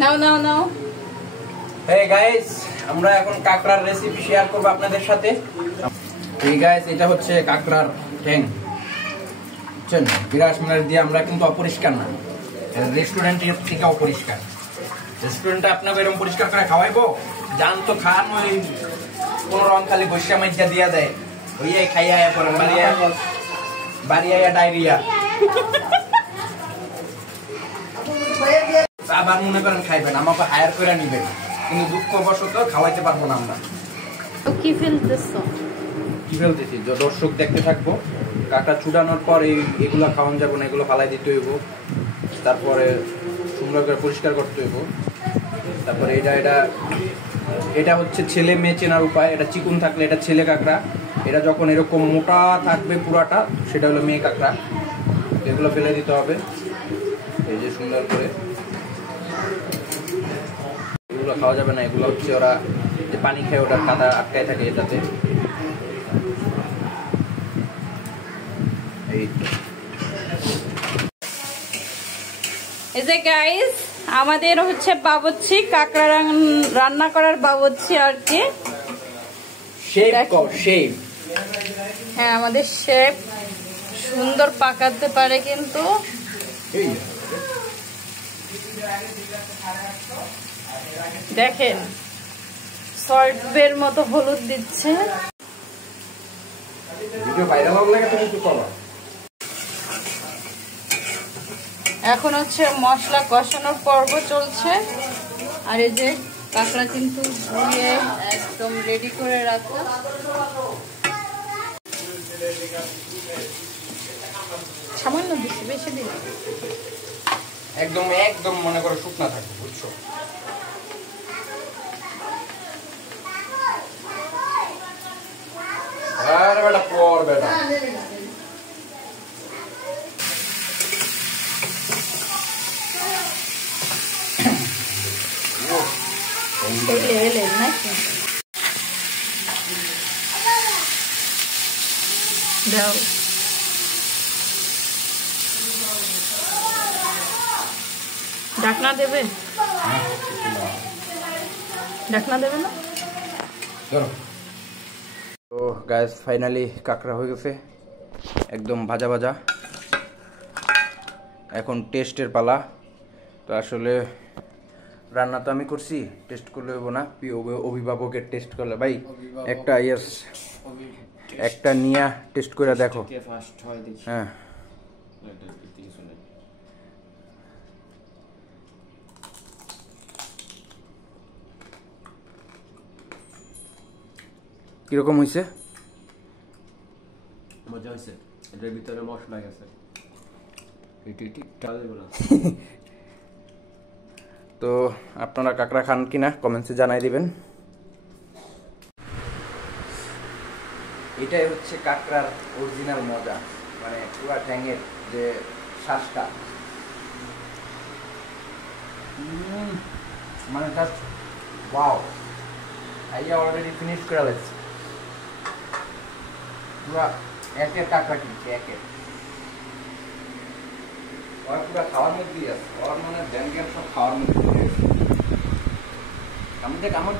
নাও নাও নাও। Hey guys, আমরা এখন কাঁকড়ার রেসিপি শেয়ার করব আপনাদের সাথে। এই গাইস, এটা হচ্ছে কাঁকড়ার ঠ্যাং। চল, বিরাট মিনার দিয়ে আমরা কিন্তু অপরিষ্কার না, রেস্টুরেন্টের থেকে অপরিষ্কার। রেস্টুরেন্টে আপনাকে এরকম পরিষ্কার করে খাওয়াইবো? জান তো খান, ওই কোন রং খালি বৈশা মাইজা দিয়া দেয়, ওই খাইয়া পড়েন বাড়ি আয়া ডায়রিয়া। আবার মনে করেন খাইবেন, আমাকে হায়ার করে নিবেন, কিন্তু দুঃখবশত খাওয়াইতে পারবো না আমরা। কি ফেলতেছো? কি ফেলতেছি? দর্শক দেখতে থাকবো। কাঁকড়া চুড়ানোর পর এগুলো খাওয়ান যাবো না, এগুলো ফালাই দিতে হইব, তারপরে সুন্দর করে পরিষ্কার করতে হইব। তারপরে এটা হচ্ছে ছেলে মেয়ে চেনার উপায়। এটা চিকুন থাকলে এটা ছেলে কাঁকড়া, এটা যখন এরকম মোটা থাকবে পুরাটা সেটা হলো মেয়ে কাঁকড়া। এগুলো ফেলে দিতে হবে এই যে সুন্দর করে। এগুলো খাওয়া যাবে না, এগুলো হচ্ছে ওরা যে পানি খায় ওটার কাদা আটকায় থাকে এটাতে। এই যে গাইস, আমাদের হচ্ছে বাবুর্চি, কাঁকড়া রান্না করার বাবুর্চি আর কি। হ্যাঁ, আমাদের শেফ সুন্দর পাকাতে পারে কিন্তু। দেখেন, সল্ট বের মতো হলুদ দিচ্ছে। এখন হচ্ছে মশলা কষানোর পর্ব চলছে। আর এই যে কাঁকড়া কিন্তু ধুয়ে একদম রেডি করে রাখা। সামান্য দিচ্ছি, বেশি দিন একদম একদম মনে করো শুকনা থাকে, বুঝছো? আরে বেটা পর বেটা, দাও। ঢাকনা দেবে? ঢাকনা দেবে না? তো গাইস, ফাইনালি কাঁকড়া হয়ে গেছে একদম ভাজা ভাজা। এখন টেস্টের পালা। তো আসলে রান্না তো আমি করছি, টেস্ট করলে হইব না, অভিভাবকের টেস্ট করলে। ভাই একটা নিয়া টেস্ট করে দেখো। হ্যাঁ, কিরকম হয়েছে? মজা হয়েছে, এটার ভিতরে মশলা গেছে। তো আপনারা কাঁকড়া খান কিনা কমেন্টসে জানাই দিবেন। এটাই হচ্ছে কাঁকড়ার অরিজিনাল মজা, মানে পুরা ঠ্যাঙের যে শ্বাসটা, মানে জাস্ট ওয়াও। আইয়া অলরেডি ফিনিশ করে লাগছে পুরা একের কাঁকড়া কিনছে, একের ওরা পুরা খাওয়ার মধ্যেই আছে। ওর মানে ব্যাংকের সব খাওয়ার মধ্যে কামড়